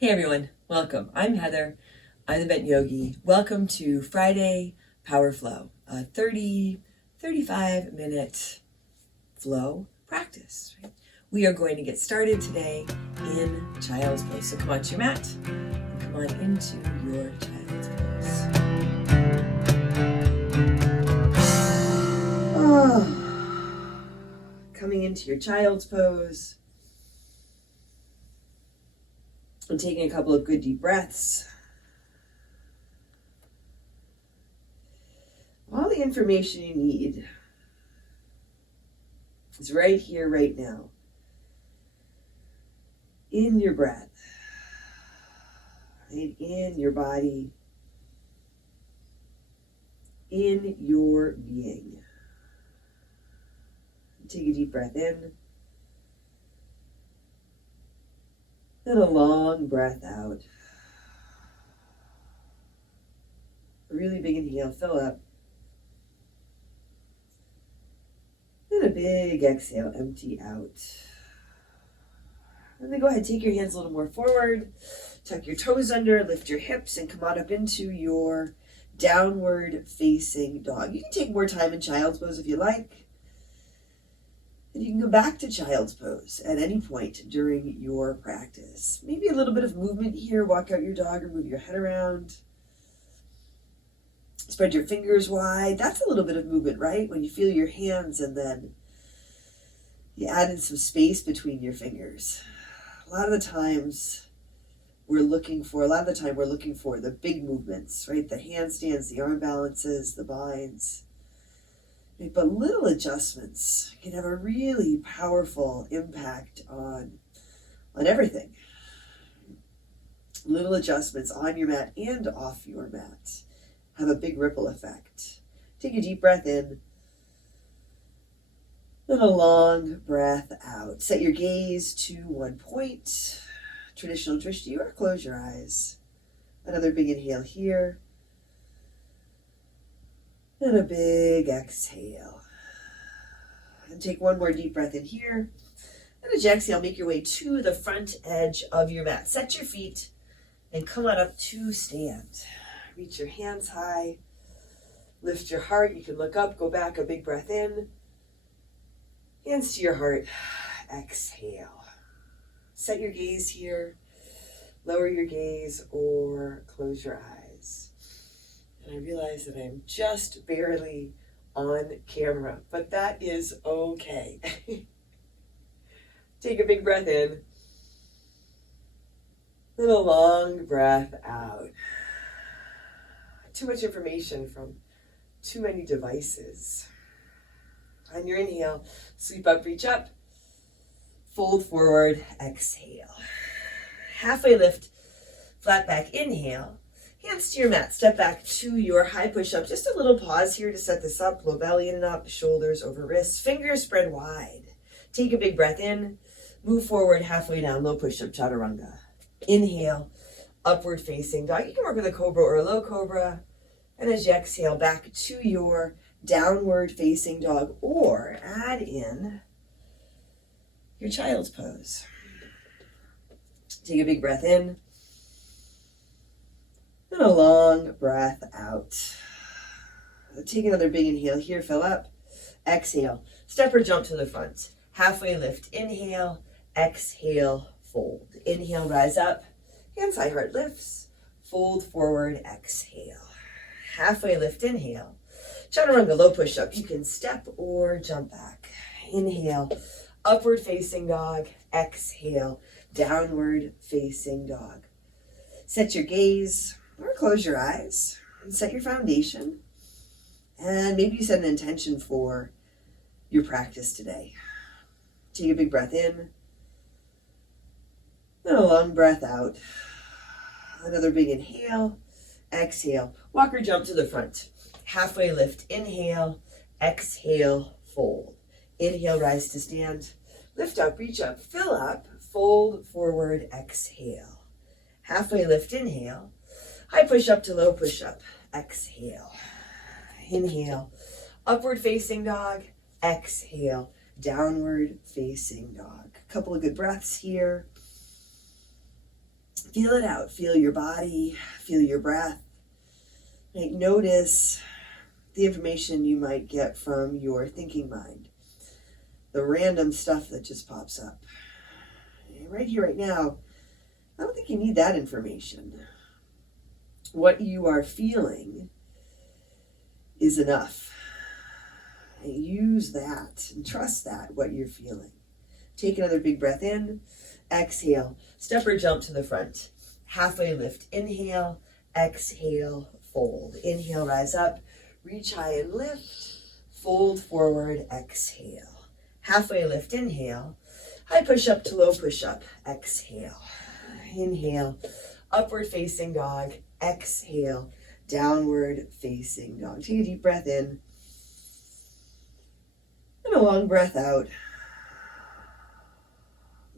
Hey everyone, welcome. I'm Heather. I'm the Bent Yogi. Welcome to Friday Power Flow, a 35 minute flow practice. Right? We are going to get started today in child's pose. So come onto your mat and come on into your child's pose. Coming into your child's pose. And taking a couple of good deep breaths. All the information you need is right here, right now, in your breath, right in your body, in your being. Take a deep breath in. And a long breath out. A really big inhale, fill up. And a big exhale, empty out. And then go ahead, take your hands a little more forward. Tuck your toes under, lift your hips, and come on up into your downward facing dog. You can take more time in child's pose if you like. And you can go back to child's pose at any point during your practice. Maybe a little bit of movement here. Walk out your dog or move your head around. Spread your fingers wide. That's a little bit of movement, right? When you feel your hands and then you add in some space between your fingers. A lot of the time we're looking for the big movements, right? The handstands, the arm balances, the binds. But little adjustments can have a really powerful impact on everything. Little adjustments on your mat and off your mat have a big ripple effect. Take a deep breath in and a long breath out. Set your gaze to one point. Traditional drishti, or close your eyes. Another big inhale here. And a big exhale. And take one more deep breath in here. And as you exhale, make your way to the front edge of your mat. Set your feet and come on up to stand. Reach your hands high. Lift your heart. You can look up, go back, a big breath in. Hands to your heart. Exhale. Set your gaze here. Lower your gaze or close your eyes. And I realize that I'm just barely on camera, but that is okay. Take a big breath in. And a long breath out. Too much information from too many devices. On your inhale, sweep up, reach up. Fold forward, exhale. Halfway lift, flat back, inhale. Hands to your mat, step back to your high push-up. Just a little pause here to set this up. Low belly in and up, shoulders over wrists, fingers spread wide. Take a big breath in, move forward halfway down, low push-up, chaturanga. Inhale, upward facing dog. You can work with a cobra or a low cobra. And as you exhale, back to your downward facing dog, or add in your child's pose. Take a big breath in. And a long breath out. Take another big inhale here, fill up. Exhale, step or jump to the front. Halfway lift, inhale, exhale, fold. Inhale, rise up, hands high, heart lifts. Fold forward, exhale. Halfway lift, inhale. Chaturanga, low push-up. You can step or jump back. Inhale, upward facing dog. Exhale, downward facing dog. Set your gaze or close your eyes and set your foundation. And maybe you set an intention for your practice today. Take a big breath in and a long breath out. Another big inhale, exhale. Walk or jump to the front. Halfway lift, inhale, exhale, fold. Inhale, rise to stand. Lift up, reach up, fill up, fold forward, exhale. Halfway lift, inhale. High push up to low push up. Exhale. Inhale. Upward facing dog. Exhale. Downward facing dog. A couple of good breaths here. Feel it out. Feel your body, feel your breath. Like, notice the information you might get from your thinking mind, the random stuff that just pops up. And right here, right now, I don't think you need that information. What you are feeling is enough. And use that and trust that, what you're feeling. Take another big breath in. Exhale. Step or jump to the front. Halfway lift. Inhale. Exhale. Fold. Inhale, rise up. Reach high and lift. Fold forward. Exhale. Halfway lift. Inhale. High push up to low push up. Exhale. Inhale. Upward facing dog. Exhale. Downward facing dog. Take a deep breath in. And a long breath out.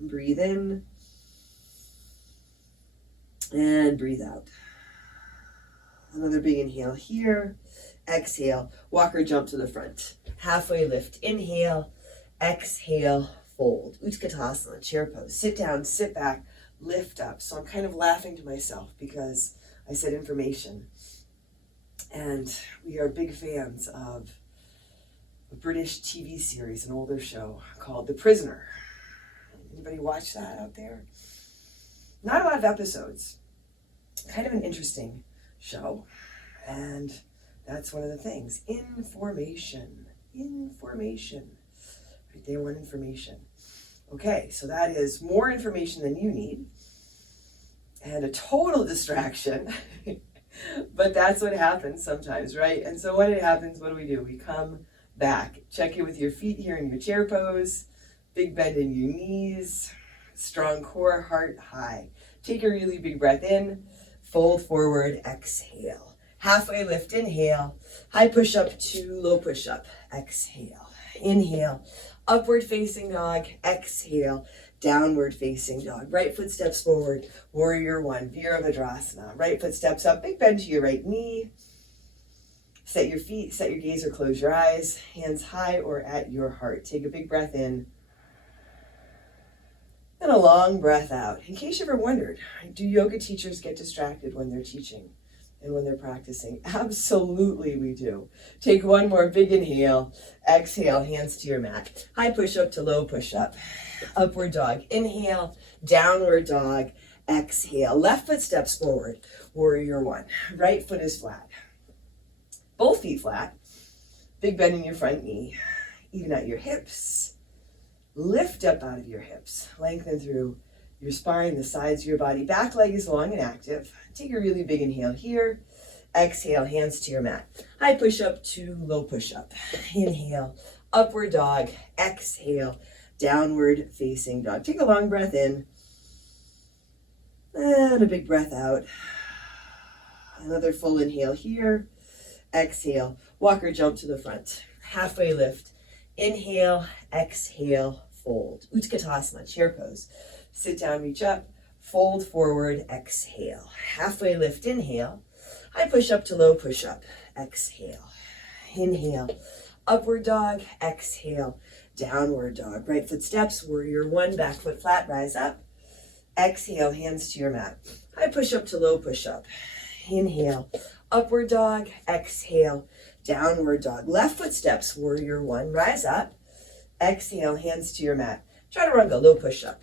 Breathe in. And breathe out. Another big inhale here. Exhale. Walk or jump to the front. Halfway lift. Inhale. Exhale. Fold. Katasama, chair pose. Sit down, sit back, lift up. So I'm kind of laughing to myself because I said information. And we are big fans of a British TV series, an older show called The Prisoner. Anybody watch that out there? Not a lot of episodes. Kind of an interesting show. And that's one of the things. Information. Right, they want information. Okay, so that is more information than you need. And a total distraction. But that's what happens sometimes, right? And so when it happens, what do? We come back. Check in with your feet here in your chair pose. Big bend in your knees. Strong core, heart high. Take a really big breath in. Fold forward, exhale. Halfway lift, inhale. High push up to low push up. Exhale. Inhale. Upward facing dog. Exhale. Downward facing dog. Right foot steps forward. Warrior one. Virabhadrasana. Right foot steps up. Big bend to your right knee. Set your feet. Set your gaze or close your eyes. Hands high or at your heart. Take a big breath in. And a long breath out. In case you ever wondered, do yoga teachers get distracted when they're teaching and when they're practicing? Absolutely we do. Take one more big inhale. Exhale, hands to your mat. High push up to low push up. Upward dog. Inhale, downward dog. Exhale. Left foot steps forward. Warrior one. Right foot is flat. Both feet flat. Big bend in your front knee. Even out your hips. Lift up out of your hips. Lengthen through your spine, the sides of your body. Back leg is long and active. Take a really big inhale here. Exhale, hands to your mat. High push up to low push up. Inhale, upward dog. Exhale, downward facing dog. Take a long breath in. And a big breath out. Another full inhale here. Exhale, walk or jump to the front. Halfway lift. Inhale, exhale, fold. Katasama, chair pose. Sit down, reach up, fold forward, exhale. Halfway lift, inhale. High push up to low push up. Exhale. Inhale. Upward dog, exhale. Downward dog. Right foot steps, warrior one, back foot flat, rise up. Exhale, hands to your mat. High push up to low push up. Inhale. Upward dog, exhale. Downward dog. Left foot steps, warrior one, rise up. Exhale, hands to your mat. Chaturanga, low push up.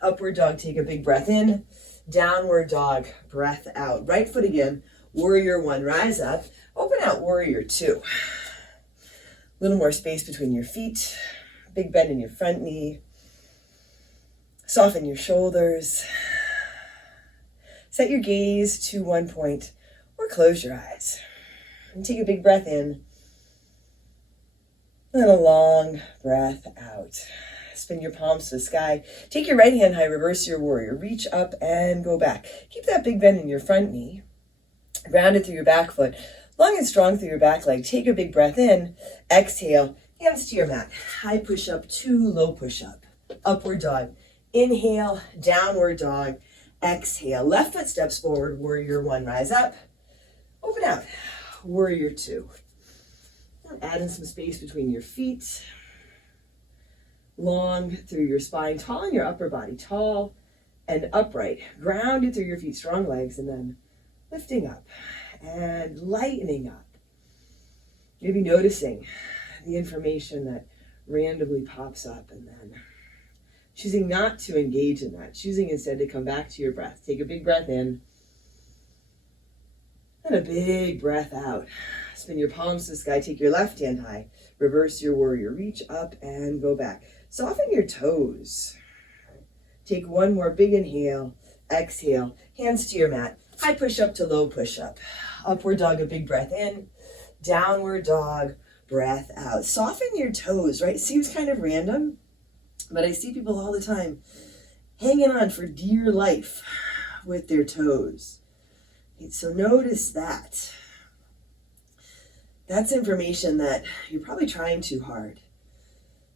Upward dog, take a big breath in. Downward dog, breath out. Right foot again, warrior one, rise up. Open out, warrior two. A little more space between your feet. Big bend in your front knee. Soften your shoulders. Set your gaze to one point or close your eyes. And take a big breath in. And a long breath out. Spin your palms to the sky. Take your right hand high, reverse your warrior. Reach up and go back. Keep that big bend in your front knee. Grounded through your back foot. Long and strong through your back leg. Take a big breath in. Exhale. Hands to your mat. High push up to low push up. Upward dog. Inhale. Downward dog. Exhale. Left foot steps forward. Warrior one. Rise up. Open out. Warrior two. Add in some space between your feet. Long through your spine. Tall in your upper body. Tall and upright. Grounded through your feet, strong legs, and then lifting up and lightening up. Maybe noticing the information that randomly pops up, and then choosing not to engage in that, choosing instead to come back to your breath. Take a big breath in and a big breath out. Spin your palms to the sky, take your left hand high, reverse your warrior, reach up and go back. Soften your toes. Take one more big inhale, exhale, hands to your mat, high push up to low push up. Upward dog, a big breath in, downward dog, breath out. Soften your toes, right? It seems kind of random, but I see people all the time hanging on for dear life with their toes. So notice that. That's information that you're probably trying too hard,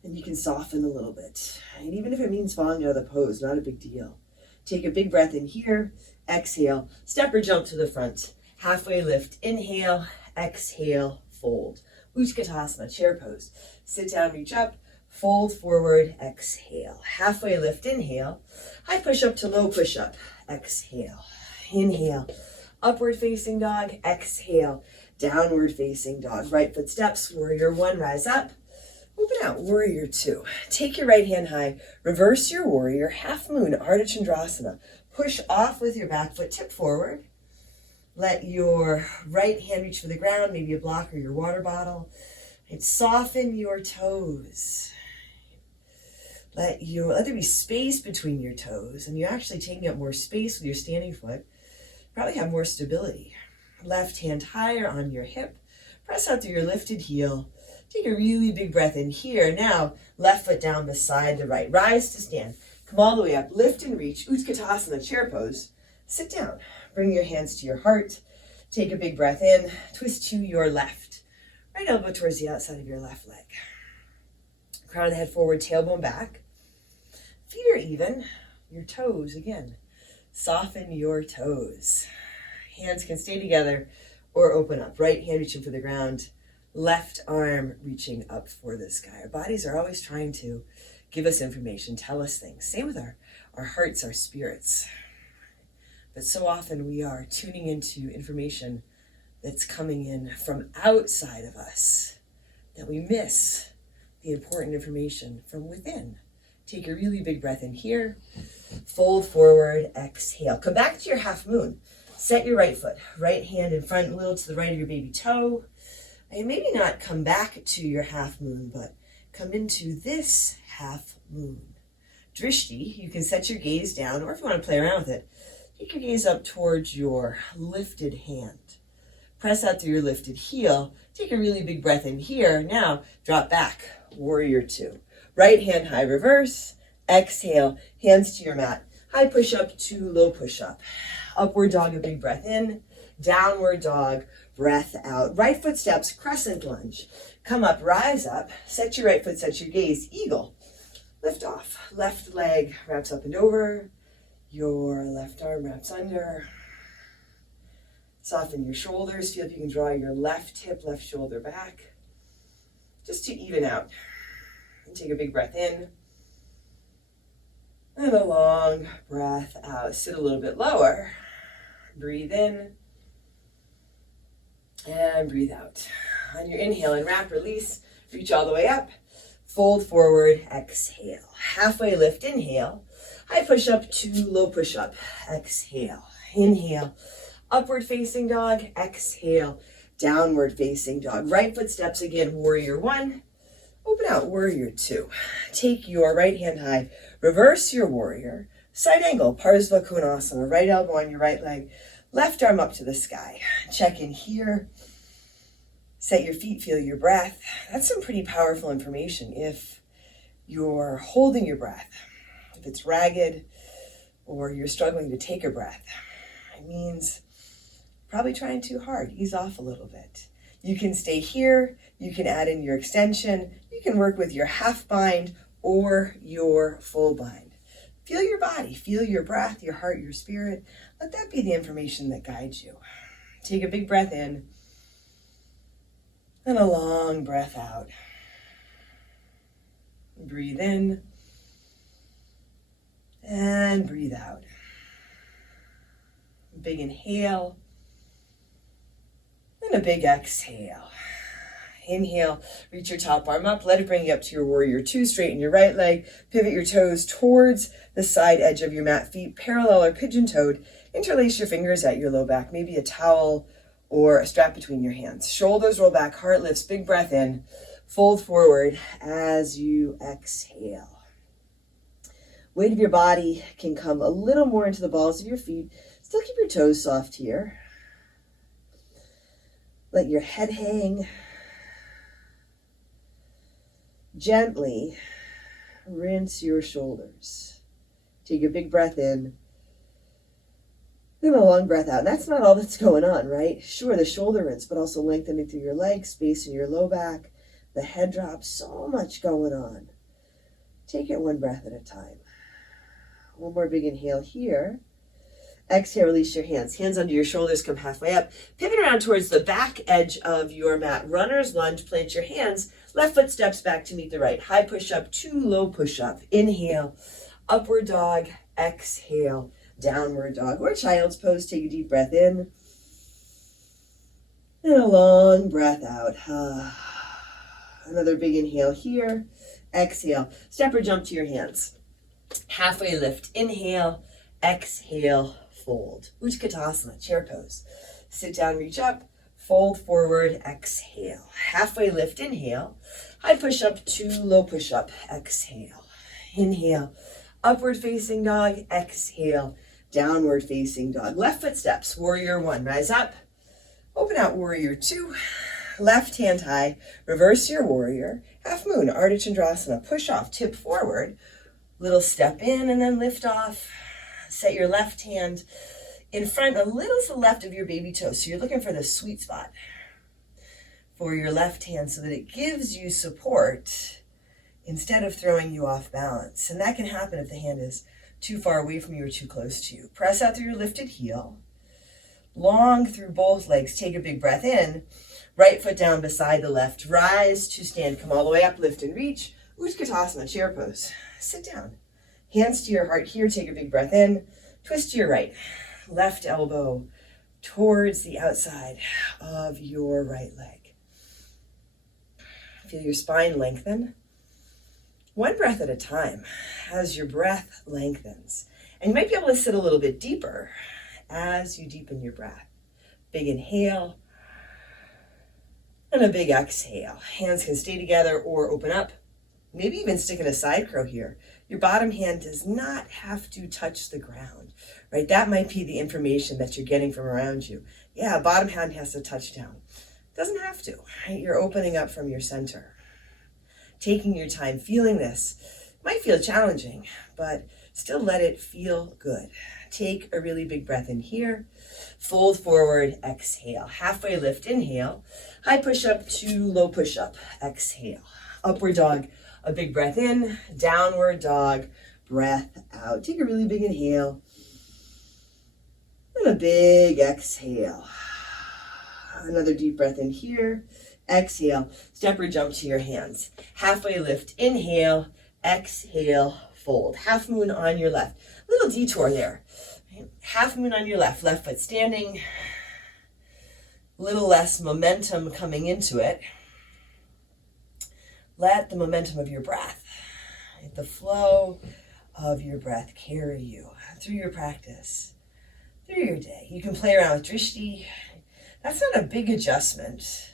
and you can soften a little bit. And even if it means falling out of the pose, not a big deal. Take a big breath in here, exhale, step or jump to the front. Halfway lift, inhale, exhale, fold. Katasama, chair pose. Sit down, reach up, fold forward, exhale. Halfway lift, inhale, high push up to low push up, exhale. Inhale, upward facing dog, exhale, downward facing dog. Right foot steps, warrior one, rise up. Open out, warrior two. Take your right hand high, reverse your warrior, half moon, Ardha Chandrasana. Push off with your back foot, tip forward. Let your right hand reach for the ground, maybe a block or your water bottle. And soften your toes. Let there be space between your toes, and you're actually taking up more space with your standing foot. Probably have more stability. Left hand higher on your hip. Press out through your lifted heel. Take a really big breath in here. Now, left foot down beside the right. Rise to stand. Come all the way up. Lift and reach. Katasama, chair pose. Sit down. Bring your hands to your heart. Take a big breath in. Twist to your left. Right elbow towards the outside of your left leg. Crown of the head forward, tailbone back. Feet are even. Your toes, again. Soften your toes. Hands can stay together or open up. Right hand reaching for the ground. Left arm reaching up for the sky. Our bodies are always trying to give us information, tell us things. Same with our hearts, our spirits. But so often we are tuning into information that's coming in from outside of us that we miss the important information from within. Take a really big breath in here. Fold forward, exhale. Come back to your half moon. Set your right foot, right hand in front, a little to the right of your baby toe. And maybe not come back to your half moon, but come into this half moon. Drishti, you can set your gaze down, or if you want to play around with it, take your gaze up towards your lifted hand. Press out through your lifted heel. Take a really big breath in here. Now, drop back, warrior two. Right hand high, reverse. Exhale, hands to your mat. High push up to low push up. Upward dog, a big breath in. Downward dog, breath out. Right foot steps, crescent lunge. Come up, rise up. Set your right foot, set your gaze, eagle. Lift off. Left leg wraps up and over. Your left arm wraps under. Soften your shoulders. Feel if you can draw your left hip, left shoulder back. Just to even out. And take a big breath in. And a long breath out. Sit a little bit lower. Breathe in. And breathe out. On your inhale and wrap, release. Reach all the way up. Fold forward, exhale. Halfway lift, inhale. High push up to low push up. Exhale. Inhale. Upward facing dog. Exhale. Downward facing dog. Right foot steps again. Warrior one. Open out. Warrior two. Take your right hand high. Reverse your warrior. Side angle. Parsva Konasana. Right elbow on your right leg. Left arm up to the sky. Check in here. Set your feet. Feel your breath. That's some pretty powerful information. If you're holding your breath, if it's ragged, or you're struggling to take a breath, it means probably trying too hard. Ease off a little bit. You can stay here. You can add in your extension. You can work with your half bind or your full bind. Feel your body. Feel your breath, your heart, your spirit. Let that be the information that guides you. Take a big breath in and a long breath out. Breathe in And breathe out. Big inhale. And a big exhale. Inhale, reach your top arm up. Let it bring you up to your warrior two. Straighten your right leg. Pivot your toes towards the side edge of your mat. Feet parallel or pigeon-toed. Interlace your fingers at your low back. Maybe a towel or a strap between your hands. Shoulders roll back. Heart lifts. Big breath in. Fold forward as you exhale. Weight of your body can come a little more into the balls of your feet. Still keep your toes soft here. Let your head hang. Gently rinse your shoulders. Take a big breath in. Then a long breath out. And that's not all that's going on, right? Sure, the shoulder rinse, but also lengthening through your legs, space in your low back, the head drop, so much going on. Take it one breath at a time. One more big inhale here. Exhale, release your hands. Hands under your shoulders, come halfway up. Pivot around towards the back edge of your mat. Runner's lunge, plant your hands. Left foot steps back to meet the right. High push-up to low push-up. Inhale, upward dog. Exhale, downward dog. Or child's pose. Take a deep breath in. And a long breath out. Another big inhale here. Exhale. Step or jump to your hands. Halfway lift. Inhale. Exhale. Fold. Katasama, chair pose. Sit down, reach up. Fold forward. Exhale. Halfway lift. Inhale. High push up to low push up. Exhale. Inhale. Upward facing dog. Exhale. Downward facing dog. Left foot steps. Warrior one. Rise up. Open out warrior two. Left hand high. Reverse your warrior. Half moon. Ardha Chandrasana. Push off. Tip forward. Little step in and then lift off. Set your left hand in front, a little to the left of your baby toe. So you're looking for the sweet spot for your left hand so that it gives you support instead of throwing you off balance. And that can happen if the hand is too far away from you or too close to you. Press out through your lifted heel. Long through both legs. Take a big breath in. Right foot down beside the left. Rise to stand. Come all the way up. Lift and reach. Katasama, chair pose. Sit down. Hands to your heart here. Take a big breath in. Twist to your right. Left elbow towards the outside of your right leg. Feel your spine lengthen. One breath at a time as your breath lengthens. And you might be able to sit a little bit deeper as you deepen your breath. Big inhale and a big exhale. Hands can stay together or open up. Maybe even stick in a side crow here. Your bottom hand does not have to touch the ground, right? That might be the information that you're getting from around you. Yeah, bottom hand has to touch down. Doesn't have to, right? You're opening up from your center. Taking your time, feeling this. Might feel challenging, but still let it feel good. Take a really big breath in here. Fold forward, exhale. Halfway lift, inhale. High push up to low push up, exhale. Upward dog. A big breath in, downward dog, breath out. Take a really big inhale and a big exhale. Another deep breath in here, exhale. Step or jump to your hands. Halfway lift, inhale, exhale, fold. Half moon on your left. Little detour there. Half moon on your left, left foot standing. Little less momentum coming into it. Let the momentum of your breath, the flow of your breath carry you through your practice, through your day. You can play around with drishti. That's not a big adjustment,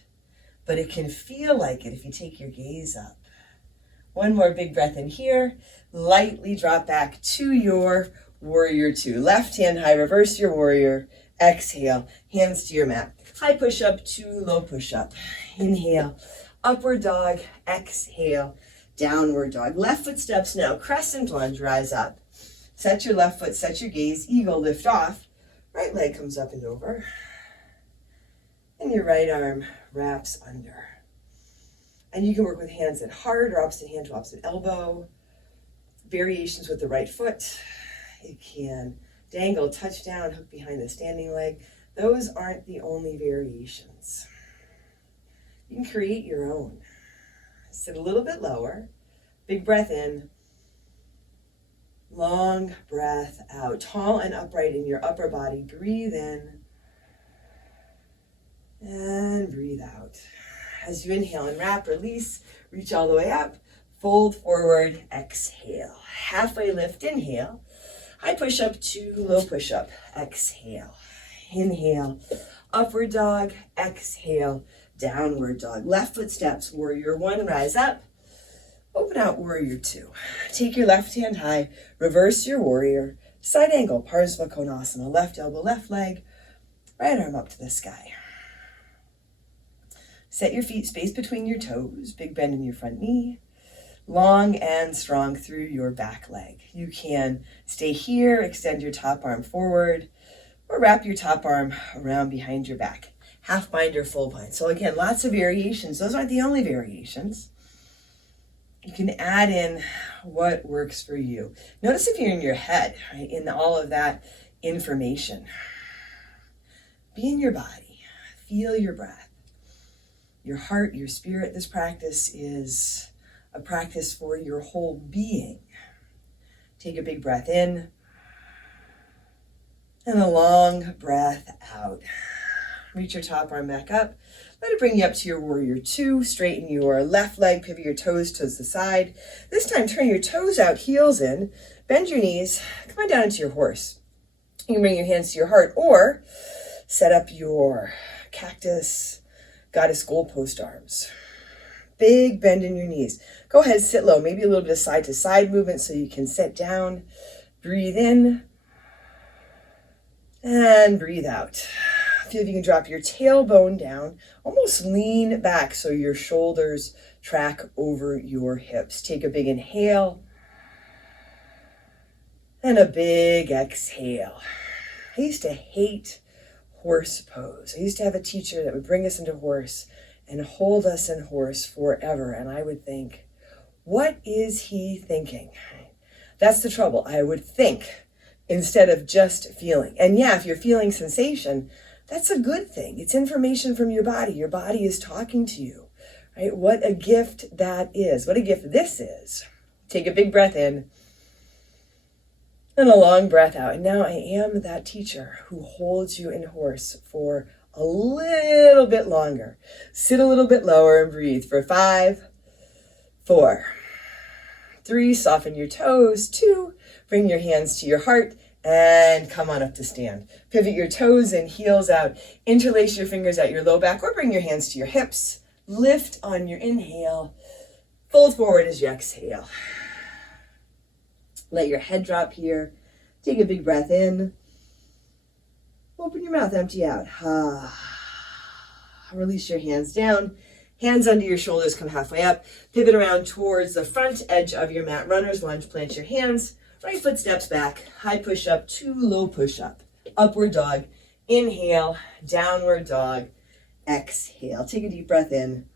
but it can feel like it if you take your gaze up. One more big breath in here. Lightly drop back to your warrior two. Left hand high, reverse your warrior. Exhale, hands to your mat. High push up to low push up. Inhale. Upward dog, exhale, downward dog. Left foot steps now, crescent lunge, rise up. Set your left foot, set your gaze, eagle, lift off. Right leg comes up and over. And your right arm wraps under. And you can work with hands at heart or opposite hand to opposite elbow. Variations with the right foot. You can dangle, touch down, hook behind the standing leg. Those aren't the only variations. You can create your own. Sit a little bit lower. Big breath in. Long breath out. Tall and upright in your upper body. Breathe in and breathe out. As you inhale and wrap, release, reach all the way up. Fold forward, exhale. Halfway lift, inhale. High push-up to low push-up, exhale. Inhale, upward dog, exhale, downward dog. Left foot steps, warrior one, rise up. Open out, warrior two. Take your left hand high, reverse your warrior. Side angle, Parsva Konasana. Left elbow, left leg, right arm up to the sky. Set your feet space between your toes, big bend in your front knee. Long and strong through your back leg. You can stay here, extend your top arm forward, or wrap your top arm around behind your back. Half bind or full bind. So again, lots of variations. Those aren't the only variations. You can add in what works for you. Notice if you're in your head, right, in all of that information. Be in your body. Feel your breath. Your heart, your spirit. This practice is a practice for your whole being. Take a big breath in and a long breath out. Reach your top arm back up. Let it bring you up to your warrior two. Straighten your left leg, pivot your toes to the side. This time, turn your toes out, heels in. Bend your knees. Come on down into your horse. You can bring your hands to your heart or set up your cactus, goddess goalpost arms. Big bend in your knees. Go ahead, sit low. Maybe a little bit of side to side movement so you can sit down. Breathe in and breathe out. Feel if you can drop your tailbone down. Almost lean back so your shoulders track over your hips. Take a big inhale and a big exhale. I used to hate horse pose. I used to have a teacher that would bring us into horse and hold us in horse forever. And I would think, what is he thinking? That's the trouble. I would think instead of just feeling. And yeah, if you're feeling sensation, that's a good thing. It's information from your body. Your body is talking to you, right? What a gift that is. What a gift this is. Take a big breath in and a long breath out. And now I am that teacher who holds you in horse for a little bit longer. Sit a little bit lower and breathe for 5, 4, 3, soften your toes. 2, bring your hands to your heart and come on up to stand. Pivot your toes and heels out. Interlace your fingers at your low back or bring your hands to your hips. Lift on your inhale. Fold forward as you exhale. Let your head drop here. Take a big breath in. Open your mouth, empty out. Release your hands down. Hands under your shoulders, come halfway up. Pivot around towards the front edge of your mat. Runner's lunge, plant your hands. Right foot steps back. High push up to low push up. Upward dog. Inhale, downward dog. Exhale. Take a deep breath in.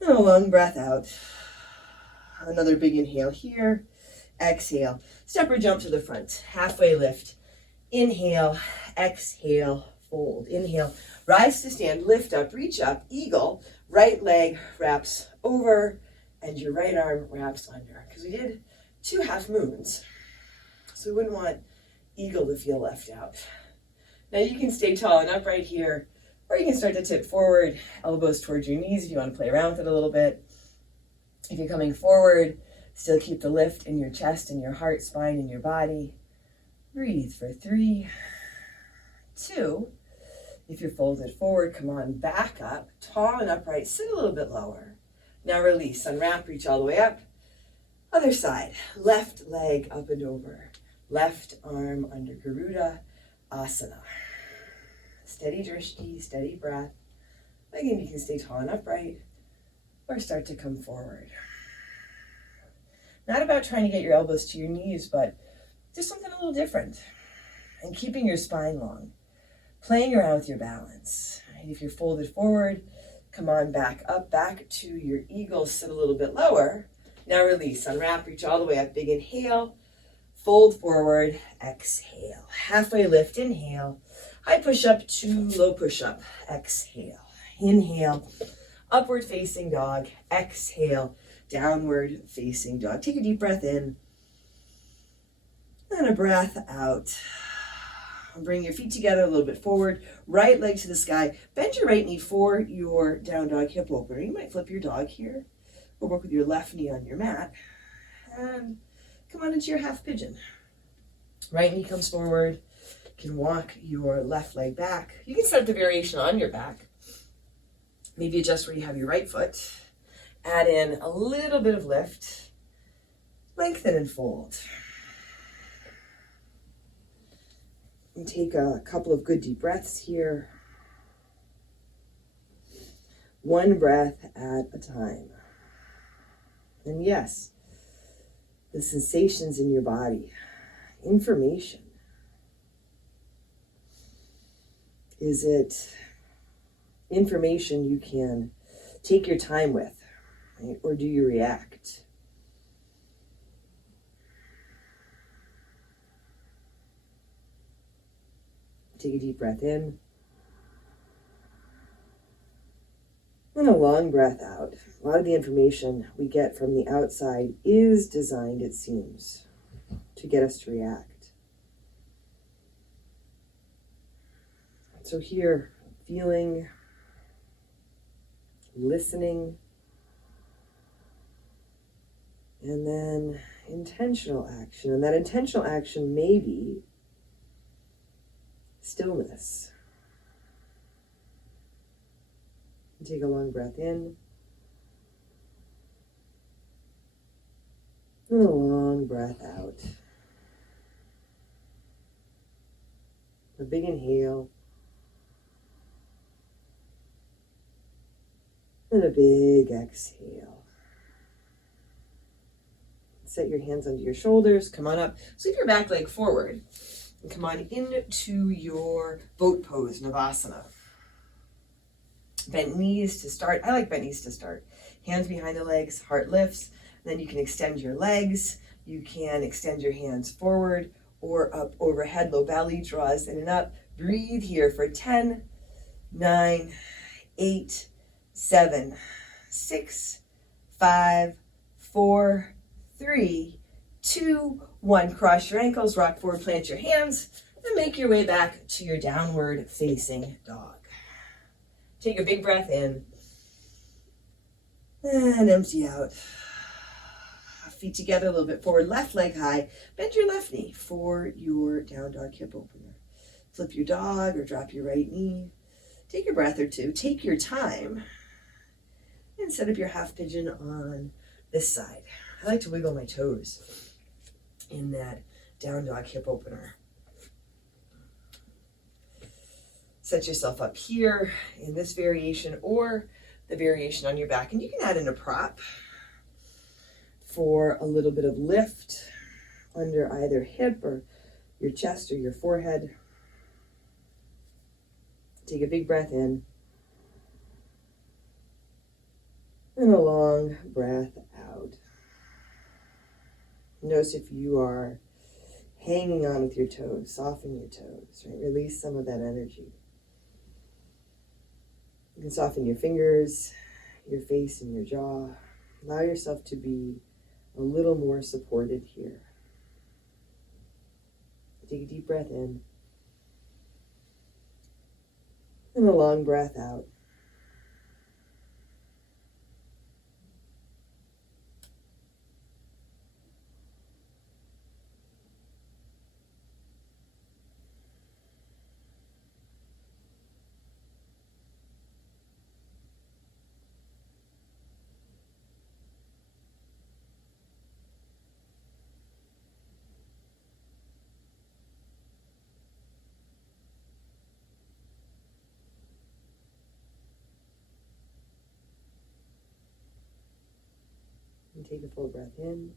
And a long breath out. Another big inhale here. Exhale. Step or jump to the front. Halfway lift. Inhale, exhale, fold. Inhale, rise to stand, lift up, reach up, eagle. Right leg wraps over and your right arm wraps under. Because we did 2 half moons. So we wouldn't want eagle to feel left out. Now you can stay tall and upright here, or you can start to tip forward, elbows towards your knees if you want to play around with it a little bit. If you're coming forward, still keep the lift in your chest and your heart, spine, and your body. Breathe for 3, 2. If you're folded forward, come on back up, tall and upright, sit a little bit lower. Now release, unwrap, reach all the way up. Other side, left leg up and over. Left arm under Garuda Asana. Steady drishti, steady breath. Again, you can stay tall and upright or start to come forward. Not about trying to get your elbows to your knees, but just something a little different. And keeping your spine long. Playing around with your balance. Right? If you're folded forward, come on back up, back to your eagle, sit a little bit lower. Now release, unwrap, reach all the way up, big inhale, fold forward, exhale. Halfway lift, inhale, high push up to low push up, exhale. Inhale, upward facing dog, exhale, downward facing dog. Take a deep breath in And a breath out. Bring your feet together a little bit forward. Right leg to the sky. Bend your right knee for your down dog hip opener. You might flip your dog here, or work with your left knee on your mat. And come on into your half pigeon. Right knee comes forward. You can walk your left leg back. You can set the variation on your back. Maybe adjust where you have your right foot. Add in a little bit of lift. Lengthen and fold. And take a couple of good deep breaths here. One breath at a time. And yes, the sensations in your body, information. Is it information you can take your time with, right? Or do you react? Take a deep breath in. And a long breath out. A lot of the information we get from the outside is designed, it seems, to get us to react. So here, feeling, listening, and then intentional action. And that intentional action may be stillness. Take a long breath in. And a long breath out. A big inhale. And a big exhale. Set your hands under your shoulders. Come on up. Sweep your back leg forward. And come on into your boat pose, Navasana. Bent knees to start. I like bent knees to start. Hands behind the legs, heart lifts. Then you can extend your legs. You can extend your hands forward or up overhead. Low belly draws in and up. Breathe here for 10, 9, 8, 7, 6, 5, 4, 3, 2, 1. Cross your ankles, rock forward, plant your hands, and make your way back to your downward facing dog. Take a big breath in and empty out. Feet together a little bit forward, left leg high. Bend your left knee for your down dog hip opener. Flip your dog or drop your right knee. Take a breath or two. Take your time and set up your half pigeon on this side. I like to wiggle my toes in that down dog hip opener. Set yourself up here in this variation or the variation on your back. And you can add in a prop for a little bit of lift under either hip or your chest or your forehead. Take a big breath in and a long breath out. Notice if you are hanging on with your toes, soften your toes, right? Release some of that energy. You can soften your fingers, your face, and your jaw. Allow yourself to be a little more supported here. Take a deep breath in and a long breath out. And take a full breath in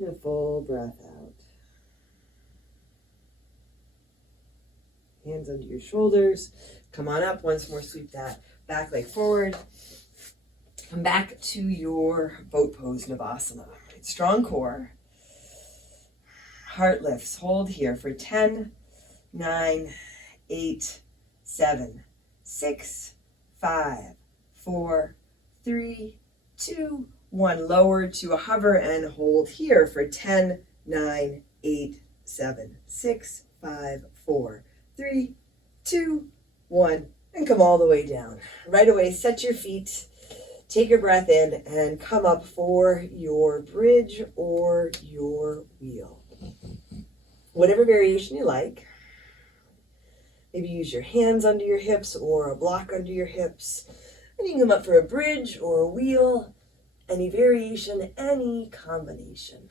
and a full breath out. Hands under your shoulders. Come on up. Once more, sweep that back leg forward. Come back to your boat pose, Navasana. Strong core. Heart lifts. Hold here for 10, 9, 8, 7, 6, 5, 4, 3, 2, 1, lower to a hover and hold here for 10, 9, 8, 7, 6, 5, 4, 3, 2, 1, and come all the way down. Right away, set your feet, take your breath in, and come up for your bridge or your wheel. Whatever variation you like. Maybe use your hands under your hips or a block under your hips. And you can come up for a bridge or a wheel, any variation, any combination.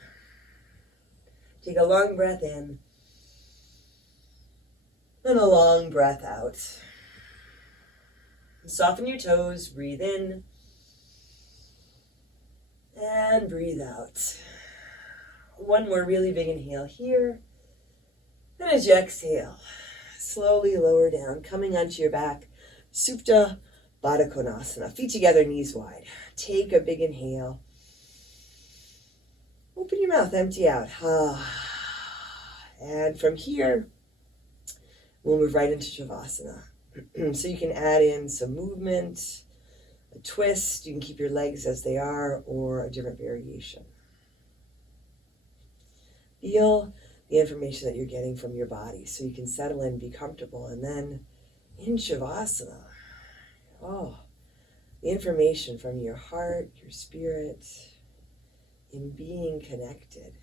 Take a long breath in and a long breath out. Soften your toes, breathe in and breathe out. One more really big inhale here. And as you exhale, slowly lower down, coming onto your back, Supta Baddha Konasana. Feet together, knees wide. Take a big inhale. Open your mouth, empty out. And from here, we'll move right into Shavasana. So you can add in some movement, a twist. You can keep your legs as they are, or a different variation. Feel the information that you're getting from your body so you can settle in, be comfortable, and then in Shavasana, the information from your heart, your spirit, in being connected.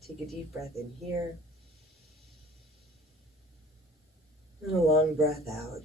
Take a deep breath in here and a long breath out.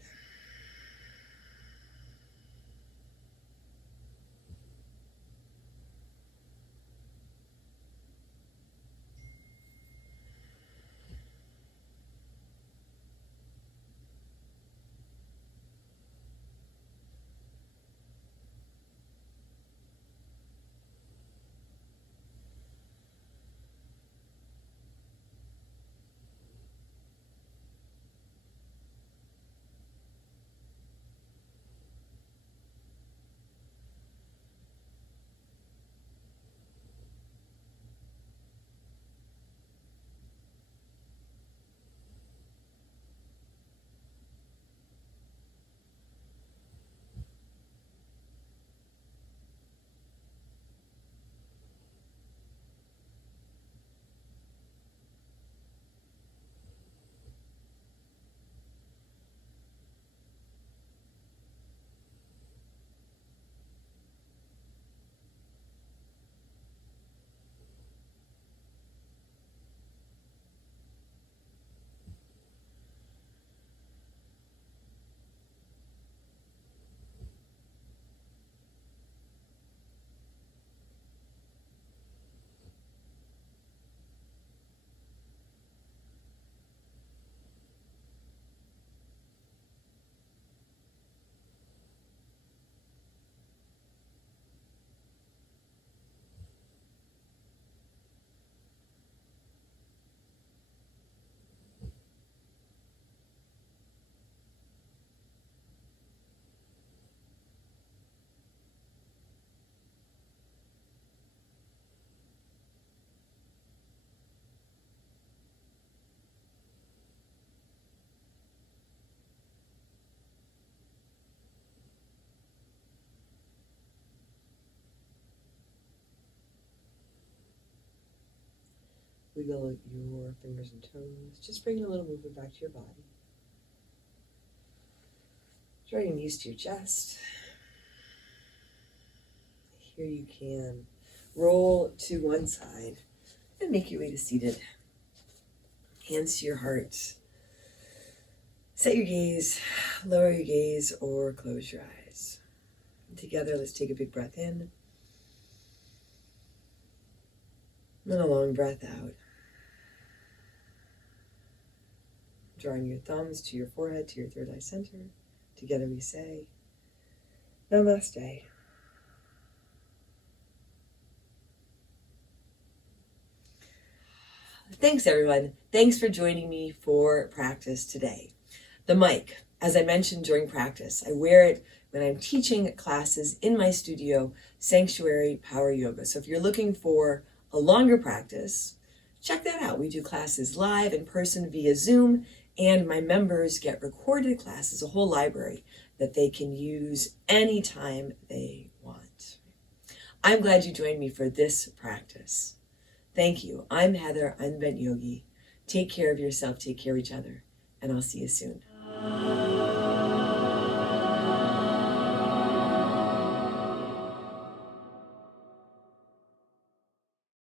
Wiggle your fingers and toes, just bringing a little movement back to your body. Draw your knees to your chest. Here you can roll to one side and make your way to seated. Hands to your heart. Set your gaze, lower your gaze, or close your eyes. And together, let's take a big breath in. And a long breath out. Drawing your thumbs to your forehead, to your third eye center. Together we say, Namaste. Thanks, everyone. Thanks for joining me for practice today. The mic, as I mentioned during practice, I wear it when I'm teaching classes in my studio, Sanctuary Power Yoga. So if you're looking for a longer practice, check that out. We do classes live in person via Zoom, and my members get recorded classes, a whole library that they can use anytime they want. I'm glad you joined me for this practice. Thank you. I'm Heather. I'm the Bent Yogi. Take care of yourself. Take care of each other. And I'll see you soon.